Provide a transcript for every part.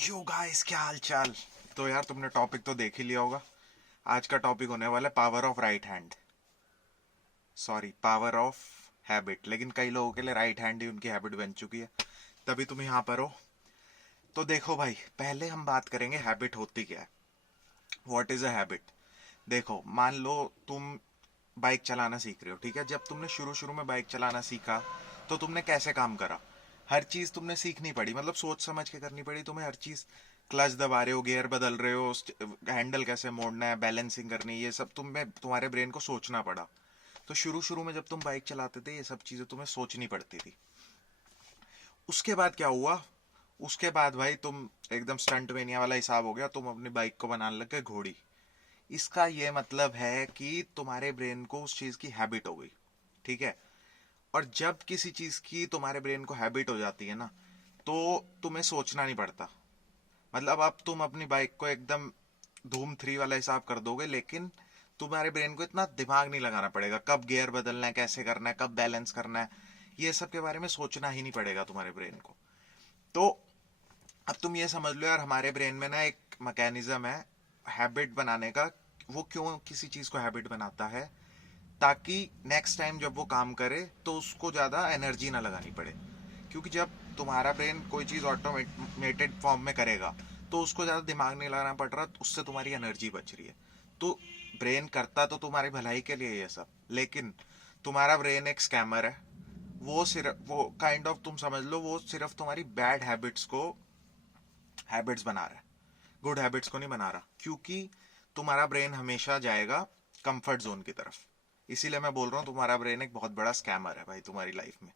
Yo guys, क्या हाल चाल। तो यार, तुमने टॉपिक तो देख ही लिया होगा। आज का टॉपिक होने वाला है power of right hand. Sorry, power of habit. लेकिन कई लोगों के लिए राइट हैंड ही उनकी हैबिट बन चुकी है, तभी तुम यहाँ पर हो। तो देखो भाई, पहले हम बात करेंगे हैबिट होती क्या है। What is a habit. देखो, मान लो तुम बाइक चलाना सीख रहे हो, ठीक है। जब तुमने शुरू शुरू में बाइक चलाना सीखा तो तुमने कैसे काम करा। हर चीज तुमने सीखनी पड़ी, मतलब सोच समझ के करनी पड़ी तुम्हें हर चीज। क्लच दबा रहे हो, गियर बदल रहे हो, हैंडल कैसे मोड़ना है, बैलेंसिंग करनी है, ये सब तुम्हें तुम्हारे ब्रेन को सोचना पड़ा। तो शुरू शुरू में जब तुम बाइक चलाते थे, ये सब चीजें तुम्हें सोचनी पड़ती थी। उसके बाद क्या हुआ। उसके बाद भाई तुम एकदम स्टंट मेनिया वाला हिसाब हो गया, तुम अपनी बाइक को बनाने लग गए घोड़ी। इसका ये मतलब है कि तुम्हारे ब्रेन को उस चीज की हैबिट हो गई, ठीक है। और जब किसी चीज की तुम्हारे ब्रेन को हैबिट हो जाती है ना, तो तुम्हें सोचना नहीं पड़ता। मतलब अब तुम अपनी बाइक को एकदम धूम 3 वाला हिसाब कर दोगे, लेकिन तुम्हारे ब्रेन को इतना दिमाग नहीं लगाना पड़ेगा, कब गियर बदलना है, कैसे करना है, कब बैलेंस करना है। ये सब के बारे में सोचना ही नहीं पड़ेगा तुम्हारे ब्रेन को। तो अब तुम ये समझ लो यार, हमारे ब्रेन में ना एक मैकेनिज्म है हैबिट बनाने का। वो क्यों किसी चीज को हैबिट बनाता है, ताकि नेक्स्ट टाइम जब वो काम करे तो उसको ज़्यादा एनर्जी ना लगानी पड़े। क्योंकि जब तुम्हारा ब्रेन कोई चीज़ ऑटोमेटेड फॉर्म में करेगा तो उसको ज़्यादा दिमाग नहीं लगाना पड़ रहा, उससे तुम्हारी एनर्जी बच रही है। तो ब्रेन करता तो तुम्हारी भलाई के लिए ये सब, लेकिन तुम्हारा ब्रेन एक स्कैमर है। वो सिर्फ वो काइंड ऑफ तुम समझ लो, वो सिर्फ तुम्हारी बैड हैबिट्स को हैबिट्स बना रहा है, गुड हैबिट्स को नहीं बना रहा। क्योंकि तुम्हारा ब्रेन हमेशा जाएगा कंफर्ट जोन की तरफ। इसीलिए मैं बोल रहा हूँ तुम्हारा ब्रेन एक बहुत बड़ा स्कैमर है भाई तुम्हारी लाइफ में।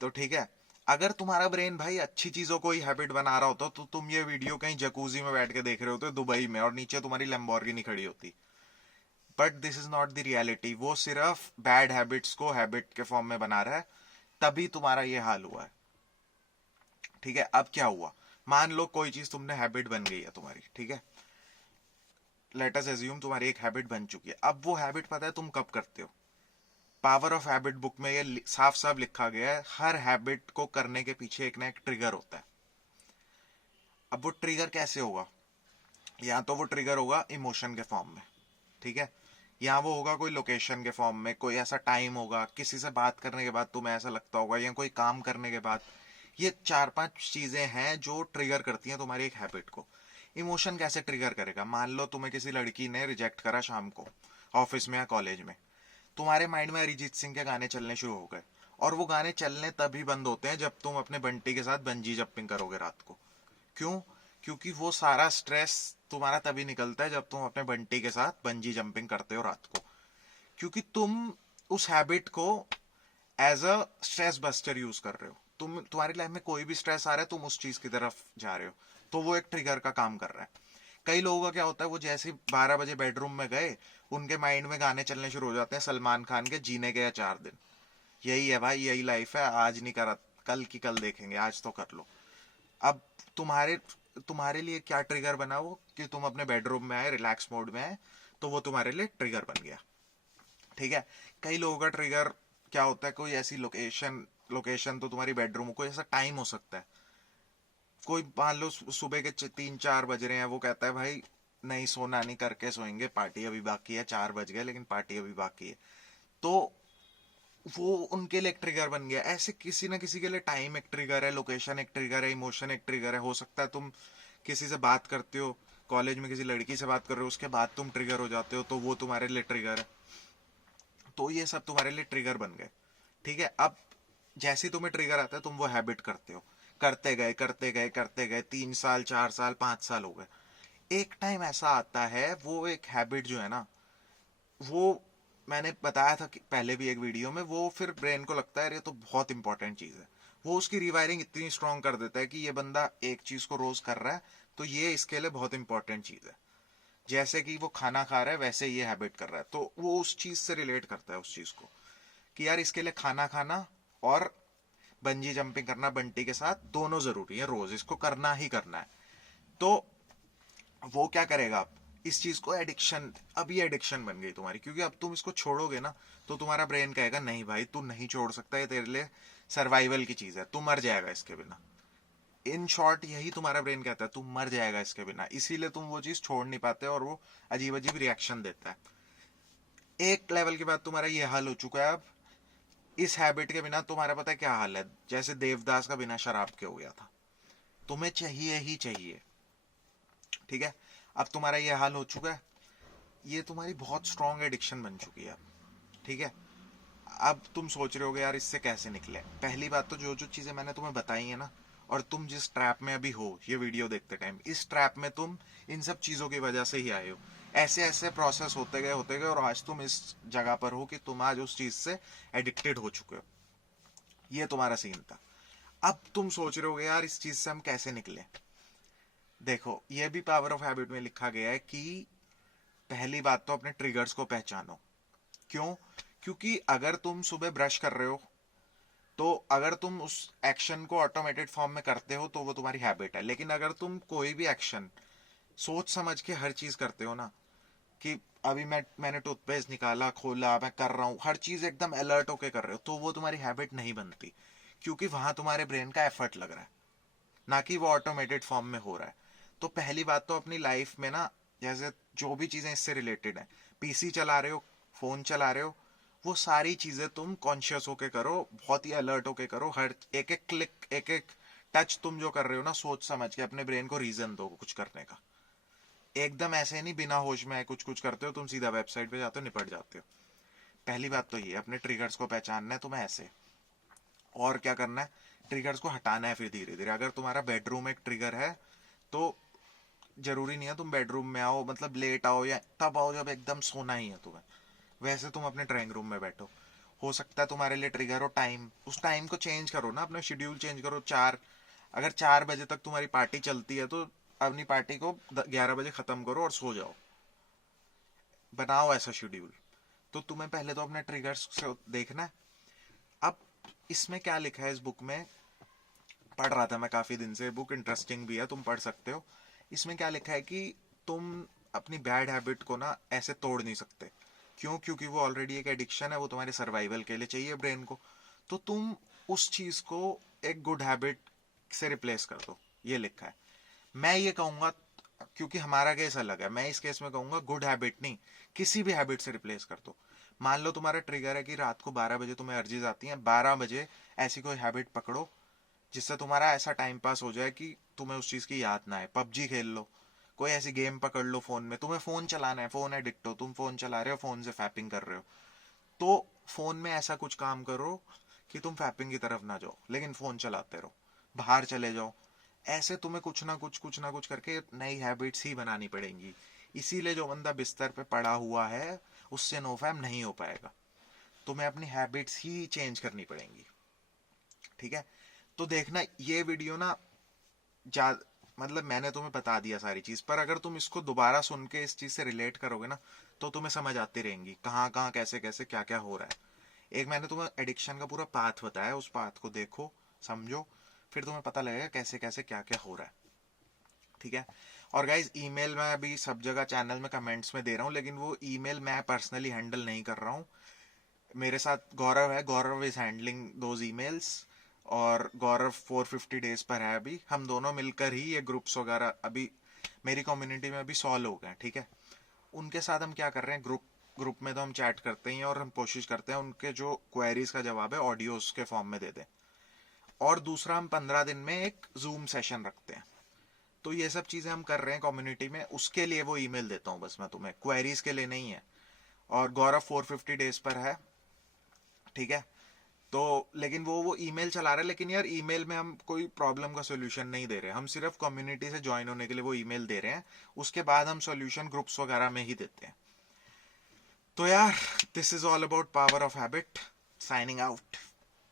तो ठीक है, अगर तुम्हारा ब्रेन भाई अच्छी चीजों को ही हैबिट बना रहा होता तो तुम ये वीडियो कहीं जकूजी में बैठ के देख रहे होते दुबई में, और नीचे तुम्हारी लैम्बोर्गिनी खड़ी होती। But this is not the reality. वो सिर्फ बैड हैबिट्स को हैबिट के फॉर्म में बना रहा है, तभी तुम्हारा ये हाल हुआ है। ठीक है, अब क्या हुआ। मान लो कोई चीज तुमने हैबिट बन गई है तुम्हारी, ठीक है। लेट अस एज्यूम तुम्हारी एक हैबिट बन चुकी है। अब वो हैबिट पता है तुम कब करते हो। पावर ऑफ हैबिट बुक में ये साफ साफ लिखा गया है, हर हैबिट को करने के पीछे एक ना एक ट्रिगर होता है। अब वो ट्रिगर कैसे होगा। या तो वो ट्रिगर होगा इमोशन के फॉर्म में, ठीक है। या वो होगा कोई लोकेशन के फॉर्म में, कोई ऐसा टाइम होगा किसी से बात करने के बाद तुम्हें ऐसा लगता होगा, या कोई काम करने के बाद। ये 4-5 चीजें हैं जो ट्रिगर करती हैं तुम्हारी एक हैबिट को। इमोशन कैसे ट्रिगर करेगा। मान लो तुम्हें किसी लड़की ने रिजेक्ट करा शाम को, ऑफिस में या कॉलेज में। तुम्हारे माइंड में अरिजीत सिंह के गाने चलने शुरू हो गए, और वो गाने चलने तभी बंद होते हैं जब तुम अपने बंटी के साथ बंजी जंपिंग करोगे रात को। क्यों। क्योंकि वो सारा स्ट्रेस तुम्हारा तभी निकलता है जब तुम अपने बंटी के साथ बंजी जंपिंग करते हो रात को। क्योंकि तुम उस हैबिट को as a stress buster use कर रहे हो। तुम्हारी लाइफ में कोई भी स्ट्रेस आ रहा है, तुम उस चीज की तरफ जा रहे हो। तो वो एक ट्रिगर का काम कर रहा है। कई लोगों का क्या होता है, वो जैसे ही 12 बजे बेडरूम में गए, उनके माइंड में गाने चलने शुरू हो जाते हैं सलमान खान के जीने के या 4 दिन। यही है भाई, यही लाइफ है, आज नहीं करा कल की कल देखेंगे, आज तो कर लो। अब तुम्हारे तुम्हारे लिए क्या ट्रिगर बना वो, कि तुम अपने बेडरूम में आए, रिलैक्स मोड में आए, तो वो तुम्हारे लिए ट्रिगर बन गया। ठीक है। कई लोगों का ट्रिगर क्या होता है, कोई ऐसी लोकेशन, लोकेशन तो तुम्हारी बेडरूम, कोई ऐसा टाइम हो सकता है। कोई मान लो सुबह के 3-4 बज रहे हैं, वो कहता है भाई नहीं, सोना नहीं, करके सोएंगे, पार्टी अभी बाकी है, 4 बज गए लेकिन पार्टी अभी बाकी है। तो वो उनके लिए एक ट्रिगर बन गया। ऐसे किसी ना किसी के लिए टाइम एक ट्रिगर है, लोकेशन एक ट्रिगर है, इमोशन एक ट्रिगर है। हो सकता है तुम किसी से बात करते हो, कॉलेज में किसी लड़की से बात कर रहे हो, उसके बाद तुम ट्रिगर हो जाते हो, तो वो तुम्हारे लिए ट्रिगर है। तो ये सब तुम्हारे लिए ट्रिगर बन गए। ठीक है। अब जैसे ही तुम्हें ट्रिगर आता है, तुम वो हैबिट करते हो, करते गए करते गए करते गए, 3 साल 4 साल 5 साल हो गए। एक टाइम ऐसा आता है, वो एक हैबिट जो है ना, वो मैंने बताया था कि पहले भी एक वीडियो में, वो फिर ब्रेन को लगता है ये तो बहुत इंपॉर्टेंट चीज है। वो उसकी रिवायरिंग इतनी स्ट्रांग कर देता है कि ये बंदा एक चीज को रोज कर रहा है, तो ये इसके लिए बहुत इंपॉर्टेंट चीज है। जैसे कि वो खाना खा रहा है, वैसे ये हैबिट कर रहा है, तो वो उस चीज से रिलेट करता है उस चीज को, कि यार इसके लिए खाना खाना और बंजी जंपिंग करना बंटी के साथ दोनों जरूरी है, रोज इसको करना ही करना है। तो वो क्या करेगा, आप इस चीज को एडिक्शन, अब ये एडिक्शन बन गई तुम्हारी, क्योंकि अब तुम इसको छोड़ोगे ना, तो तुम्हारा ब्रेन कहेगा नहीं भाई तू नहीं छोड़ सकता, ये तेरे लिए सर्वाइवल की चीज है, तू मर जाएगा इसके बिना। इन शॉर्ट यही तुम्हारा ब्रेन कहता है, तू मर जाएगा इसके बिना, इसीलिए तुम वो चीज छोड़ नहीं पाते और वो अजीब अजीब रिएक्शन देता है। एक लेवल के बाद तुम्हारा ये हाल हो चुका है अब, इस हैबिट के बिना तुम्हारा पता है क्या हाल है, जैसे देवदास का बिना शराब के हो गया था, तुम्हें चाहिए ही चाहिए। ठीक है, अब तुम्हारा ये हाल हो चुका है, ये तुम्हारी बहुत स्ट्रॉन्ग एडिक्शन बन चुकी है। ठीक है, अब तुम सोच रहे होगे यार इससे कैसे निकले। पहली बात तो जो जो चीजें मैंने तुम्हें बताई है ना, और तुम जिस ट्रैप में अभी हो ये वीडियो देखते टाइम, इस ट्रैप में तुम इन सब चीजों की वजह से ही आए हो। ऐसे ऐसे प्रोसेस होते गए और आज तुम इस जगह पर हो कि तुम आज उस चीज से एडिक्टेड हो चुके हो। ये तुम्हारा सीन था। अब तुम सोच रहे होगे यार इस चीज से हम कैसे निकले। देखो, ये भी पावर ऑफ हैबिट में लिखा गया है कि पहली बात तो अपने ट्रिगर्स को पहचानो। क्यों? क्योंकि अगर तुम सुबह ब्रश कर रहे हो, तो अगर तुम उस एक्शन को ऑटोमेटेड फॉर्म में करते हो तो वो तुम्हारी हैबिट है। लेकिन अगर तुम कोई भी एक्शन सोच समझ के हर चीज करते हो ना, कि अभी मैंने टूथपेस्ट निकाला, खोला, मैं कर रहा हूँ, हर चीज एकदम अलर्ट होके कर रहे हो, तो वो तुम्हारी हैबिट नहीं बनती। क्योंकि वहां तुम्हारे ब्रेन का एफर्ट लग रहा है, ना कि वो ऑटोमेटेड फॉर्म में हो रहा है। तो पहली बात तो अपनी लाइफ में ना, जैसे जो भी चीजें इससे रिलेटेड है, पीसी चला रहे हो, फोन चला रहे हो, वो सारी चीजें तुम कॉन्शियस होके करो, बहुत ही अलर्ट होके करो। हर एक एक क्लिक, एक एक टच तुम जो कर रहे हो ना, सोच समझ के अपने ब्रेन को रीजन दो कुछ करने का। एकदम ऐसे नहीं बिना होश में कुछ कुछ करते हो तुम, सीधा वेबसाइट पे जाते हो, निपट जाते हो। पहली बात तो ये, अपने ट्रिगर्स को पहचानना है तुम्हें ऐसे। और क्या करना है, ट्रिगर्स को हटाना है फिर धीरे धीरे। अगर तुम्हारा बेडरूम एक ट्रिगर है, तो जरूरी नहीं है तुम बेडरूम में आओ, मतलब लेट आओ या तब आओ जब एकदम सोना ही है तुम्हें। वैसे तुम अपने ड्राइंग रूम में बैठो। हो सकता है तुम्हारे लिए ट्रिगर हो टाइम, उस टाइम को चेंज करो ना, अपना शेड्यूल चेंज करो। अगर 4 बजे तक तुम्हारी पार्टी चलती है तो अपनी पार्टी को 11 बजे खत्म करो और सो जाओ। बनाओ ऐसा शेड्यूल। तो तुम्हें पहले तो अपने ट्रिगर्स से देखना है। अब इसमें क्या लिखा है इस बुक में, पढ़ रहा था मैं काफी दिन से, बुक इंटरेस्टिंग भी है, तुम पढ़ सकते हो। इसमें क्या लिखा है कि तुम अपनी बैड हैबिट को ना ऐसे तोड़ नहीं सकते। क्यों? क्योंकि वो ऑलरेडी एक एडिक्शन है, वो तुम्हारे सर्वाइवल के लिए चाहिए ब्रेन को। तो तुम उस चीज को एक गुड हैबिट से रिप्लेस कर दो, ये लिखा है। मैं ये कहूंगा, क्योंकि हमारा केस अलग है, मैं इस केस में कहूंगा गुड हैबिट नहीं, किसी भी हैबिट से रिप्लेस कर दो। मान लो तुम्हारा ट्रिगर है कि रात को 12 बजे तुम्हें अर्जीज आती हैं, 12 बजे ऐसी कोई हैबिट पकड़ो जिससे तुम्हारा ऐसा टाइम पास हो जाए कि तुम्हें उस चीज की याद ना आए। पबजी खेल लो, कोई ऐसी गेम पकड़ लो फोन में, तुम्हें फोन चलाना है, फोन एडिक्ट हो, तुम फोन चला रहे हो, फोन से फैपिंग कर रहे हो, तो फोन में ऐसा कुछ काम करो कि तुम फैपिंग की तरफ ना जाओ, लेकिन फोन चलाते रहो। बाहर चले जाओ। ऐसे तुम्हें कुछ ना कुछ करके नई हैबिट्स ही बनानी पड़ेंगी। इसीलिए जो बंदा बिस्तर पे पड़ा हुआ है उससे नो फैम नहीं हो पाएगा। तुम्हें अपनी हैबिट्स ही चेंज करनी पड़ेंगी। ठीक है, तो देखना ये वीडियो ना, मतलब मैंने तुम्हें बता दिया सारी चीज, पर अगर तुम इसको दोबारा सुन के इस चीज से रिलेट करोगे ना, तो तुम्हें समझ आती रहेंगी कहाँ कहाँ कैसे कैसे क्या क्या हो रहा है। एक मैंने तुम्हें एडिक्शन का पूरा पाथ बताया, उस पाथ को देखो, समझो, फिर तुम्हें पता लगेगा कैसे कैसे क्या क्या हो रहा है। ठीक है, और गाइज ईमेल मैं अभी सब जगह चैनल में कमेंट्स में दे रहा हूँ, लेकिन वो ईमेल मैं पर्सनली हैंडल नहीं कर रहा हूँ। मेरे साथ गौरव है, गौरव इज हैंडलिंग दोज ईमेल्स। और गौरव 450 डेज पर है अभी, हम दोनों मिलकर ही ये ग्रुप्स वगैरह, अभी मेरी कम्युनिटी में अभी 100 लोग हैं। ठीक है, उनके साथ हम क्या कर रहे हैं, ग्रुप ग्रुप में तो हम चैट करते ही हैं, और हम कोशिश करते हैं उनके जो क्वेरीज का जवाब है ऑडियोज के फॉर्म में दे दें। और दूसरा, हम 15 दिन में एक जूम सेशन रखते हैं। तो ये सब चीजें हम कर रहे हैं कम्युनिटी में, उसके लिए वो ईमेल देता हूँ बस मैं तुम्हें, क्वेरीज के लिए नहीं है। और गौरव 450 डेज पर है। ठीक है, तो लेकिन वो ईमेल चला रहा है, लेकिन यार ईमेल में हम कोई प्रॉब्लम का सोल्यूशन नहीं दे रहे, हम सिर्फ कम्युनिटी से ज्वाइन होने के लिए वो ईमेल दे रहे हैं। उसके बाद हम सोल्यूशन ग्रुप्स वगैरह में ही देते हैं। तो यार, this is all about power of habit. Signing out.